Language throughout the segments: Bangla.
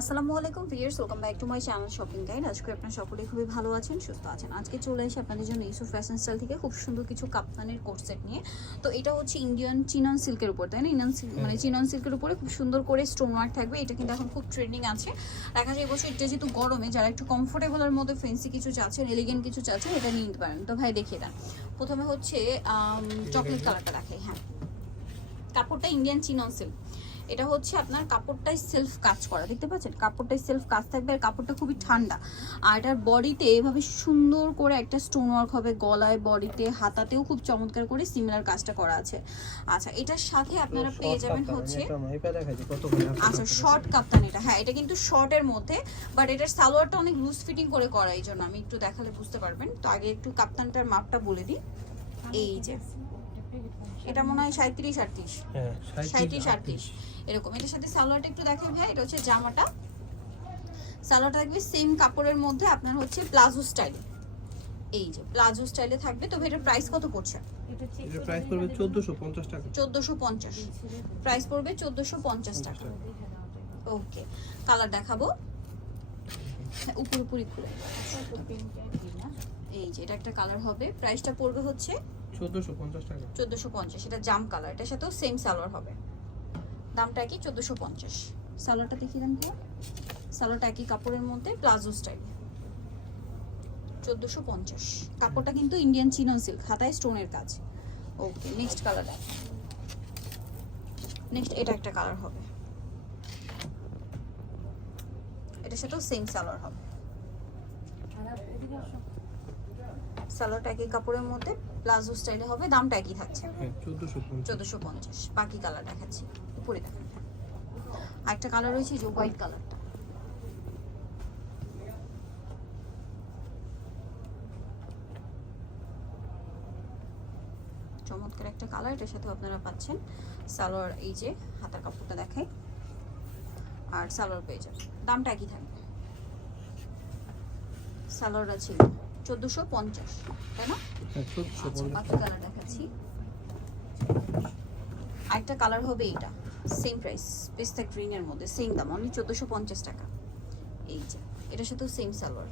আসসালামু আলাইকুম viewers welcome back to my channel shopping guide. আজকে আপনারা সকলেই খুবই ভালো আছেন সুস্থ আছেন। আজকে চলে এসে আপনাদের জন্য ইউসুফ ফ্যাশন স্টাইল থেকে খুব সুন্দর কিছু কাপ্তানের কোট সেট নিয়ে। তো এটা হচ্ছে ইন্ডিয়ান চিনন সিল্কের উপর তাই না? ইন্ডিয়ান সিল্ক মানে চিনন সিল্কের উপরে খুব সুন্দর করে স্টোন ওয়ার্ক থাকবে। এটা কিন্তু এখন খুব ট্রেন্ডিং আছে। দেখা যায় এবছর এটা যেহেতু গরমে যারা একটু কমফোর্টেবলের মধ্যে ফেন্সি কিছু চাচ্ছেন এলিগেন্ট কিছু চাচ্ছেন এটা নিয়ে নিতে পারেন। তো ভাই দেখিয়ে দেন। প্রথমে হচ্ছে চকলেট কালারটা রাখে হ্যাঁ। কাপড়টা ইন্ডিয়ান চিনন সিল্ক। এটা হচ্ছে আপনার কাপড়টাই সেলফ কাজ করা দেখতে পাচ্ছেন? কাপড়টাই সেলফ কাজ থাকবে আর কাপড়টা খুবই ঠান্ডা। আর এটার বডিতে এভাবে সুন্দর করে একটা স্টোন ওয়ার্ক হবে গলায় বডিতে হাতাতেও খুব চমৎকার করে সিমিলার কাজটা করা আছে। আচ্ছা এটার সাথে আপনারা পেয়ে যাবেন হচ্ছে আচ্ছা শর্ট কাপ্তান এটা। হ্যাঁ এটা কিন্তু শর্টের মধ্যে বাট এটার সালোয়ারটা অনেক লুজ ফিটিং করে করা এই জন্য আমি একটু দেখালে বুঝতে পারবেন। তো আগে একটু কাপ্তানটার মাপটা বলে দিই। এই যে। এটা মনে হয় সাঁত্রিশ আটত্রিশ। সাঁত্রিশ আটত্রিশ। এরকম। এটার সাথে সালোয়ারটা একটু দেখেন ভাই এটা হচ্ছে জামাটা। সালোয়ারটা থাকবে সেম কাপড়ের মধ্যে আপনার হচ্ছে প্লাজো স্টাইলে। এই যে প্লাজো স্টাইলে থাকবে। তবে এটার প্রাইস কত পড়ছে? এটার প্রাইস পড়বে 1450 টাকা। চোদ্দোশো পঞ্চাশ। প্রাইস পড়বে চোদ্দোশো পঞ্চাশ টাকা। ওকে কালার দেখাবো। হ্যাঁ, উপর উপরই খুলে। এই যে এটা একটা কালার হবে। প্রাইসটা পড়বে হচ্ছে 1450 টাকা। চোদ্দোশো পঞ্চাশ এটা জাম কালার এটার সাথেও সেম সালোয়ার হবে। দামটা কি চোদ্দোশো পঞ্চাশ। সালোয়ারটা দেখিয়ে দেন কি সালোয়ারটা একই কাপড়ের মধ্যে প্লাজো স্টাইল চোদ্দোশো পঞ্চাশ। কাপড়টা কিন্তু ইন্ডিয়ান চিনন সিল্ক হাতায় স্টোনের কাজ। ওকে নেক্সট কালার দেখ। নেক্সট এটা একটা কালার হবে। এটার সাথেও সেম সালোয়ার হবে। সালোয়ারটা একই কাপড়ের মধ্যে প্লাজো স্টাইলে হবে দামটা একই থাকছে। হ্যাঁ 1450 চোদ্দোশো পঞ্চাশ। বাকি কালার দেখাচ্ছি উপরে দেখান আরেকটা কালার রয়েছে যে হোয়াইট কালারটা চমৎকার একটা কালার এটার সাথে আপনারা পাচ্ছেন সালোয়ার এই যে হাতার কাপড়টা দেখাই। আর সালোয়ার পেয়ে যাবেন। দামটা একই থাকবে। সালোয়ারটা ছিল। চোদ্দোশো পঞ্চাশ তাই না? আচ্ছা 1450 বাকি কালার দেখাচ্ছি। আরেকটা কালার হবে এটা সেম প্রাইস পেস্তা গ্রিনের মধ্যে সেম দাম অনলি চোদ্দোশো পঞ্চাশ টাকা। এই যে এটার সাথেও সেম সালোয়ার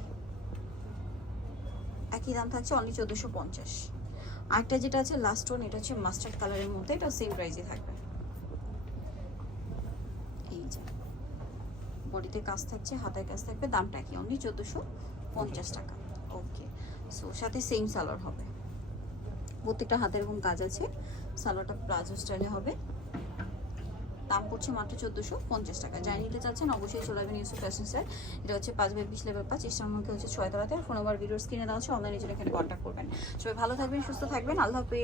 একই দাম থাকছে অনলি চোদ্দোশো পঞ্চাশ। আরেকটা যেটা আছে লাস্ট ওয়ান এটা হচ্ছে মাস্টার্ড কালারের মধ্যে এটা সেম প্রাইসে থাকবে। এই যে বডিতে কাজ থাকছে হাতের কাজ থাকবে দামটা কি অনলি চোদ্দোশো পঞ্চাশ টাকা। ওকে সো সাথে সেম সালোয়ার হবে। প্রত্যেকটা হাতে এরকম কাজ আছে। সালোয়ারটা প্লাজো স্টাইলে হবে। দাম পড়ছে মাত্র চোদ্দোশো পঞ্চাশ টাকা। যাই নিতে চাচ্ছেন, অবশ্যই চলে আসবেন ইউসুফ ফ্যাশন স্যার এটা হচ্ছে পাঁচ বাই বিশ লেভেল পাঁচ। ইস্টার মুখে হচ্ছে ছয় তলাতে ফোন ওভার ভিডিওর স্ক্রিনে দেওয়া আছে। অনলাইনে জন্য এখানে কন্ট্যাক্ট করবেন। সবাই ভালো থাকবেন, সুস্থ থাকবেন। আল্লাহ হাফেজ।